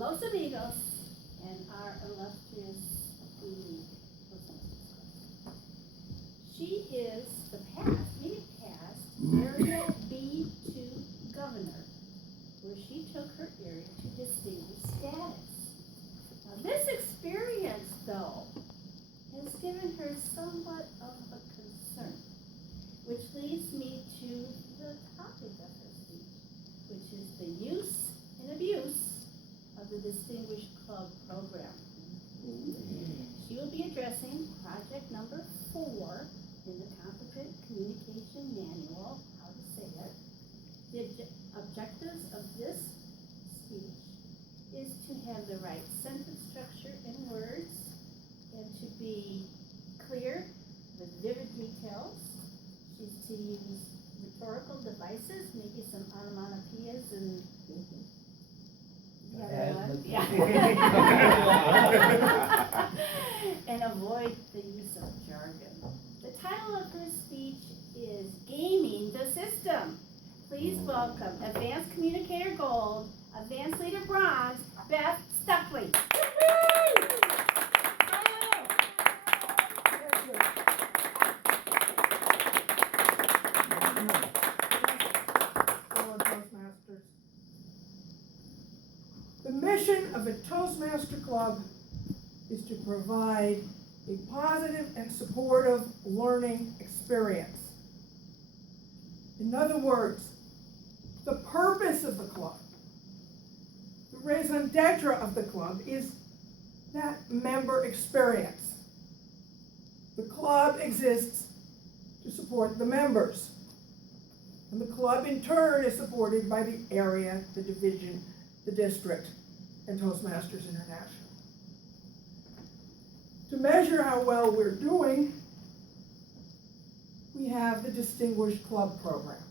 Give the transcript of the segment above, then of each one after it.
Los Amigos and our illustrious lead. She is the immediate past Area B2 governor, where she took her area to distinguished status. Now, this experience, though, has given her somewhat of a concern, which leads me to the topic of her speech, which is the use and abuse of the Distinguished Club program. She will be addressing project number 4 in the Competent Communication Manual, how to say it. The objectives of this speech is to have the right sentence structure and words, and to be clear with vivid details. She's to use rhetorical devices, maybe some onomatopoeias and yeah. And avoid the use of jargon. The title of her speech is Gaming the System. Please welcome Advanced Communicator Gold, Advanced Leader Bronze, Beth Stoeckly. The mission of a Toastmaster Club is to provide a positive and supportive learning experience. In other words, the purpose of the club, the raison d'etre of the club, is that member experience. The club exists to support the members, and the club in turn is supported by the area, the division, the district, and Toastmasters International. To measure how well we're doing, we have the Distinguished Club program.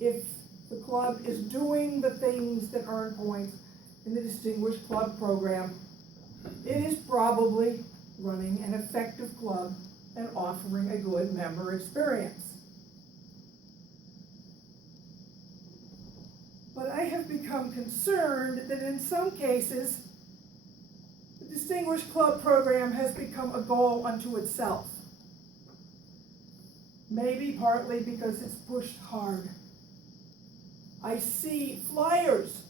If the club is doing the things that earn points in the Distinguished Club program, it is probably running an effective club and offering a good member experience. But I have become concerned that in some cases, the Distinguished Club program has become a goal unto itself. Maybe partly because it's pushed hard. I see flyers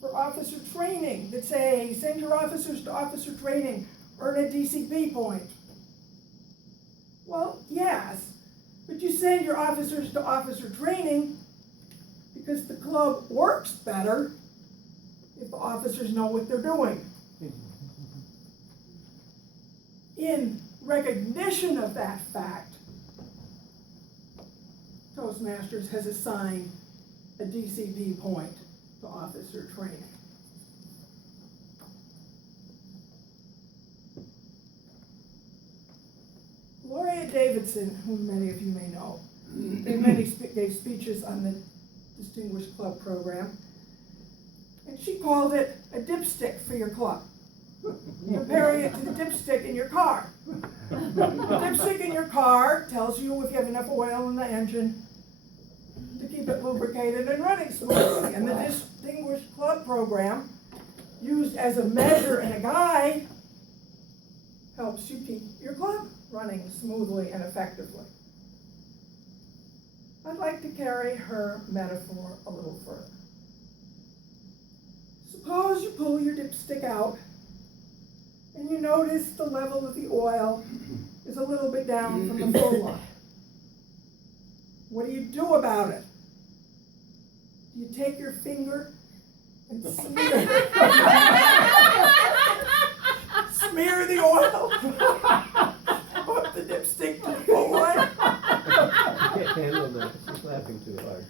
for officer training that say, send your officers to officer training, earn a DCP point. Well, yes, but you send your officers to officer training because the club works better if the officers know what they're doing. In recognition of that fact, Toastmasters has assigned a DCP point to officer training. Gloria Davidson, whom many of you may know, gave speeches on the Distinguished Club program, and she called it a dipstick for your club, comparing it to the dipstick in your car. The dipstick in your car tells you if you have enough oil in the engine to keep it lubricated and running smoothly, and the Distinguished Club program, used as a measure and a guide, helps you keep your club running smoothly and effectively. I'd like to carry her metaphor a little further. Suppose you pull your dipstick out and you notice the level of the oil is a little bit down from the full line. What do you do about it? Do you take your finger and smear the oil up the dipstick to the full line? I can't handle that. She's laughing too hard.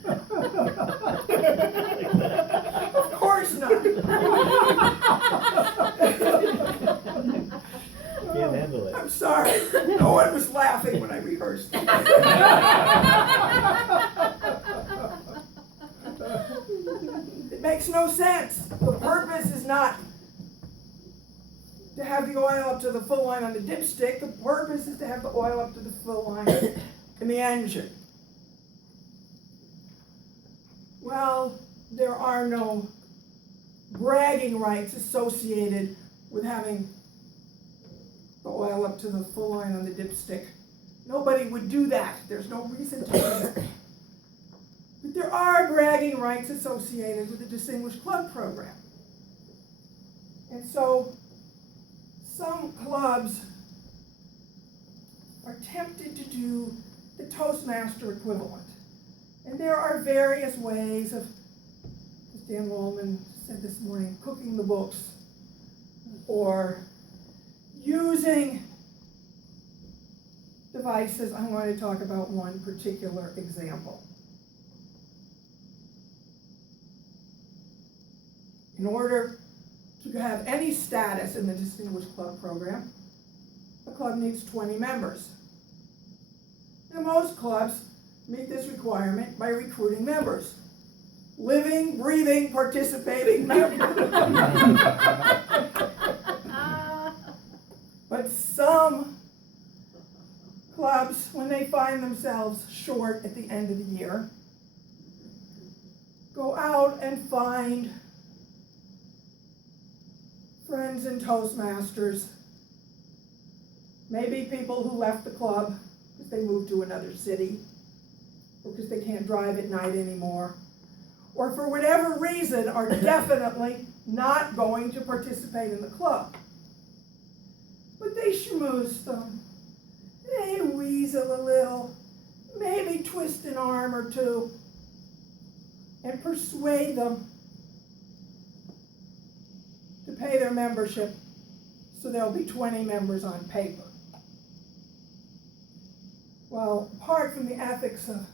Of course not. Can't handle it. I'm sorry. No one was laughing when I rehearsed. It makes no sense. The purpose is not to have the oil up to the full line on the dipstick. The purpose is to have the oil up to the full line in the engine. Well, there are no bragging rights associated with having the oil up to the full line on the dipstick. Nobody would do that. There's no reason to do that. But there are bragging rights associated with the Distinguished Club program. And so some clubs are tempted to do the Toastmaster equivalent. And there are various ways of, as Dan Wallman said this morning, cooking the books, or using devices. I'm going to talk about one particular example. In order to have any status in the Distinguished Club program, a club needs 20 members. Now, most clubs meet this requirement by recruiting members. Living, breathing, participating members. But some clubs, when they find themselves short at the end of the year, go out and find friends and Toastmasters, maybe people who left the club because they moved to another city, or because they can't drive at night anymore, or for whatever reason are definitely not going to participate in the club. But they schmooze them, they weasel a little, maybe twist an arm or two, and persuade them to pay their membership so there'll be 20 members on paper. Well, apart from the ethics of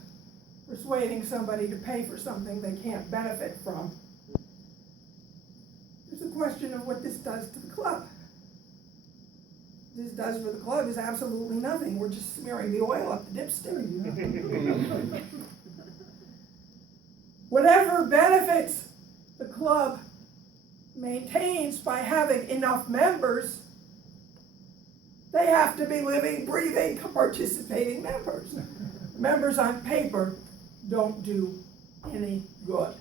persuading somebody to pay for something they can't benefit from, there's a question of what this does to the club. What this does for the club is absolutely nothing. We're just smearing the oil up the dipstick. Whatever benefits the club maintains by having enough members, they have to be living, breathing, participating members. Members on paper don't do any good.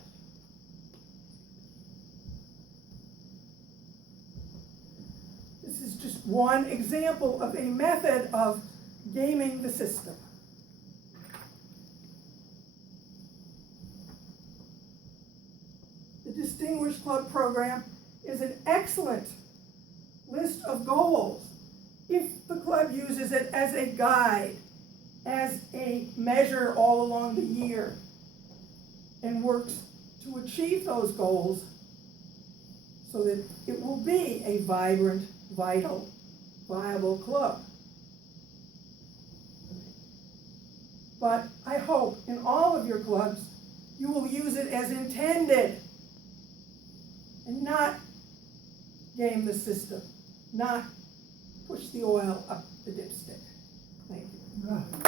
This is just one example of a method of gaming the system. The Distinguished Club program is an excellent list of goals if the club uses it as a guide, as a measure all along the year, and works to achieve those goals so that it will be a vibrant, vital, viable club. But I hope in all of your clubs you will use it as intended and not game the system, not push the oil up the dipstick. Thank you.